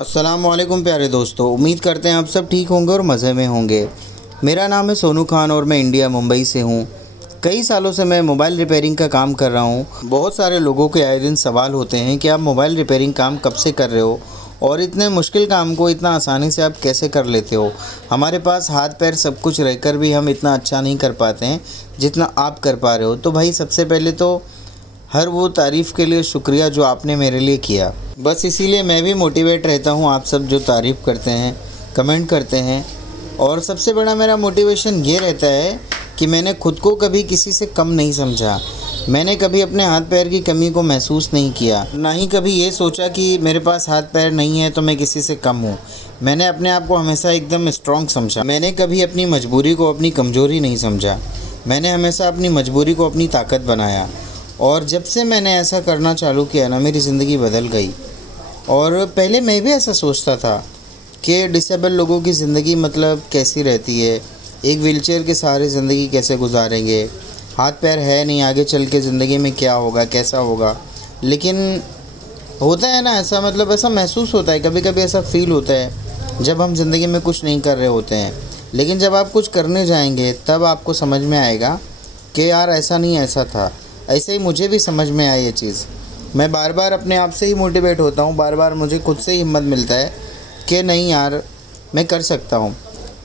अस्सलामुअलैकुम प्यारे दोस्तों, उम्मीद करते हैं आप सब ठीक होंगे और मज़े में होंगे। मेरा नाम है सोनू खान और मैं इंडिया मुंबई से हूँ। कई सालों से मैं मोबाइल रिपेयरिंग का काम कर रहा हूँ। बहुत सारे लोगों के आए दिन सवाल होते हैं कि आप मोबाइल रिपेयरिंग काम कब से कर रहे हो और इतने मुश्किल काम को इतना आसानी से आप कैसे कर लेते हो। हमारे पास हाथ पैर सब कुछ रहकर भी हम इतना अच्छा नहीं कर पाते हैं जितना आप कर पा रहे हो। तो भाई सबसे पहले तो हर वो तारीफ़ के लिए शुक्रिया जो आपने मेरे लिए किया। बस इसीलिए मैं भी मोटिवेट रहता हूँ, आप सब जो तारीफ़ करते हैं, कमेंट करते हैं। और सबसे बड़ा मेरा मोटिवेशन ये रहता है कि मैंने खुद को कभी किसी से कम नहीं समझा। मैंने कभी अपने हाथ पैर की कमी को महसूस नहीं किया, ना ही कभी ये सोचा कि मेरे पास हाथ पैर नहीं है तो मैं किसी से कम हूँ। मैंने अपने आप को हमेशा एकदम स्ट्रॉन्ग समझा। मैंने कभी अपनी मजबूरी को अपनी कमज़ोरी नहीं समझा। मैंने हमेशा अपनी मजबूरी को अपनी ताकत बनाया। और जब से मैंने ऐसा करना चालू किया ना, मेरी ज़िंदगी बदल गई। और पहले मैं भी ऐसा सोचता था कि डिसेबल लोगों की ज़िंदगी मतलब कैसी रहती है, एक व्हीलचेयर के सहारे ज़िंदगी कैसे गुजारेंगे, हाथ पैर है नहीं, आगे चल के ज़िंदगी में क्या होगा, कैसा होगा। लेकिन होता है ना ऐसा, मतलब ऐसा महसूस होता है, कभी कभी ऐसा फ़ील होता है जब हम ज़िंदगी में कुछ नहीं कर रहे होते हैं। लेकिन जब आप कुछ करने जाएंगे तब आपको समझ में आएगा कि यार ऐसा नहीं, ऐसा था। ऐसे ही मुझे भी समझ में आई ये चीज़। मैं बार बार अपने आप से ही मोटिवेट होता हूँ, बार बार मुझे खुद से ही हिम्मत मिलता है कि नहीं यार, मैं कर सकता हूँ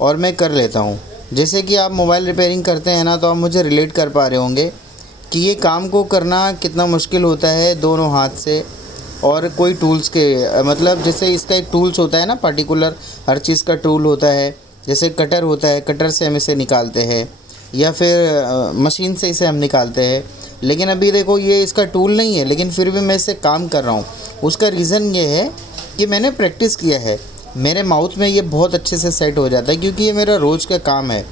और मैं कर लेता हूँ। जैसे कि आप मोबाइल रिपेयरिंग करते हैं ना, तो आप मुझे रिलेट कर पा रहे होंगे कि ये काम को करना कितना मुश्किल होता है दोनों हाथ से। और कोई टूल्स के मतलब जैसे इसका एक टूल्स होता है ना, पर्टिकुलर हर चीज़ का टूल होता है। जैसे कटर होता है, कटर से हम इसे निकालते हैं या फिर मशीन से इसे हम निकालते हैं। लेकिन अभी देखो ये इसका टूल नहीं है, लेकिन फिर भी मैं इससे काम कर रहा हूँ। उसका रीज़न ये है कि मैंने प्रैक्टिस किया है। मेरे माउथ में ये बहुत अच्छे से सेट हो जाता है क्योंकि ये मेरा रोज़ का काम है।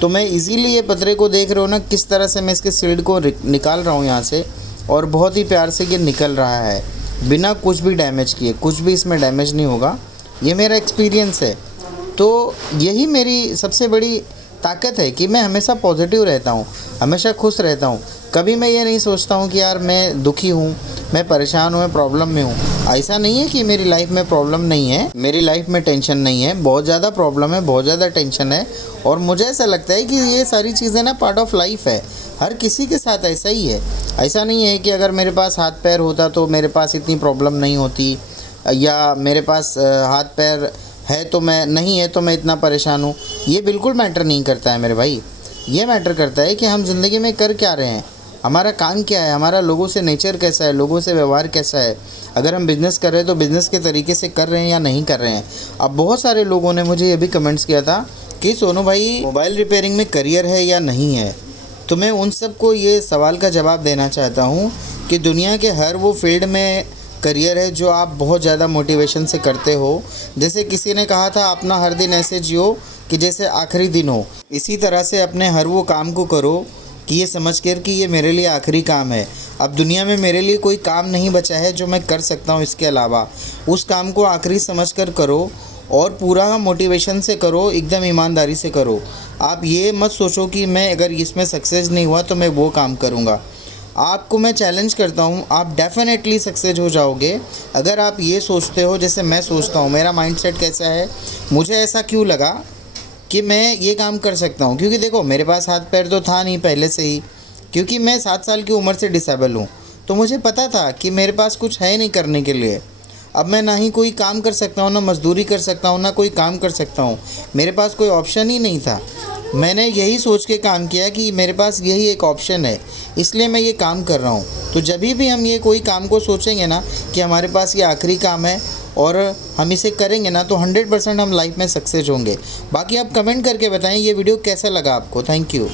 तो मैं इजीली ये पतरे को देख रहे हो ना, किस तरह से मैं इसके सील्ड को निकाल रहा हूँ यहाँ से, और बहुत ही प्यार से ये निकल रहा है बिना कुछ भी डैमेज किए। कुछ भी इसमें डैमेज नहीं होगा, ये मेरा एक्सपीरियंस है। तो यही मेरी सबसे बड़ी ताकत है कि मैं हमेशा पॉजिटिव रहता हूँ, हमेशा खुश रहता हूँ। कभी मैं ये नहीं सोचता हूँ कि यार मैं दुखी हूँ, मैं परेशान हूँ, मैं प्रॉब्लम में हूँ। ऐसा नहीं है कि मेरी लाइफ में प्रॉब्लम नहीं है, मेरी लाइफ में टेंशन नहीं है, बहुत ज़्यादा प्रॉब्लम है, बहुत ज़्यादा टेंशन है। और मुझे ऐसा लगता है कि ये सारी चीज़ें ना पार्ट ऑफ लाइफ है। हर किसी के साथ ऐसा ही है। ऐसा नहीं है कि अगर मेरे पास हाथ पैर होता तो मेरे पास इतनी प्रॉब्लम नहीं होती, या मेरे पास हाथ पैर है तो मैं नहीं है तो मैं इतना परेशान हूँ। ये बिल्कुल मैटर नहीं करता है मेरे भाई। ये मैटर करता है कि हम ज़िंदगी में कर क्या रहे हैं, हमारा काम क्या है, हमारा लोगों से नेचर कैसा है, लोगों से व्यवहार कैसा है। अगर हम बिज़नेस कर रहे हैं तो बिज़नेस के तरीके से कर रहे हैं या नहीं कर रहे हैं। अब बहुत सारे लोगों ने मुझे ये भी कमेंट्स किया था कि सोनू भाई, मोबाइल रिपेयरिंग में करियर है या नहीं है। तो मैं उन सब को ये सवाल का जवाब देना चाहता हूँ कि दुनिया के हर वो फील्ड में करियर है जो आप बहुत ज़्यादा मोटिवेशन से करते हो। जैसे किसी ने कहा था, अपना हर दिन ऐसे जियो कि जैसे आखिरी दिन हो। इसी तरह से अपने हर वो काम को करो कि ये समझ कर कि ये मेरे लिए आखिरी काम है। अब दुनिया में मेरे लिए कोई काम नहीं बचा है जो मैं कर सकता हूँ इसके अलावा। उस काम को आखिरी समझ कर करो और पूरा मोटिवेशन से करो, एकदम ईमानदारी से करो। आप ये मत सोचो कि मैं अगर इसमें सक्सेस नहीं हुआ तो मैं वो काम करूँगा। आपको मैं चैलेंज करता हूँ, आप डेफिनेटली सक्सेस हो जाओगे अगर आप ये सोचते हो जैसे मैं सोचता हूँ। मेरा माइंडसेट कैसा है, मुझे ऐसा क्यों लगा कि मैं ये काम कर सकता हूँ, क्योंकि देखो मेरे पास हाथ पैर तो था नहीं पहले से ही, क्योंकि मैं 7 साल की उम्र से डिसेबल हूँ। तो मुझे पता था कि मेरे पास कुछ है नहीं करने के लिए। अब मैं ना ही कोई काम कर सकता हूँ, ना मज़दूरी कर सकता हूँ, ना कोई काम कर सकता हूँ। मेरे पास कोई ऑप्शन ही नहीं था। मैंने यही सोच के काम किया कि मेरे पास यही एक ऑप्शन है, इसलिए मैं ये काम कर रहा हूँ। तो जब भी हम ये कोई काम को सोचेंगे ना कि हमारे पास ये आखिरी काम है और हम इसे करेंगे ना, तो 100% हम लाइफ में सक्सेस होंगे। बाकी आप कमेंट करके बताएं ये वीडियो कैसा लगा आपको। Thank you.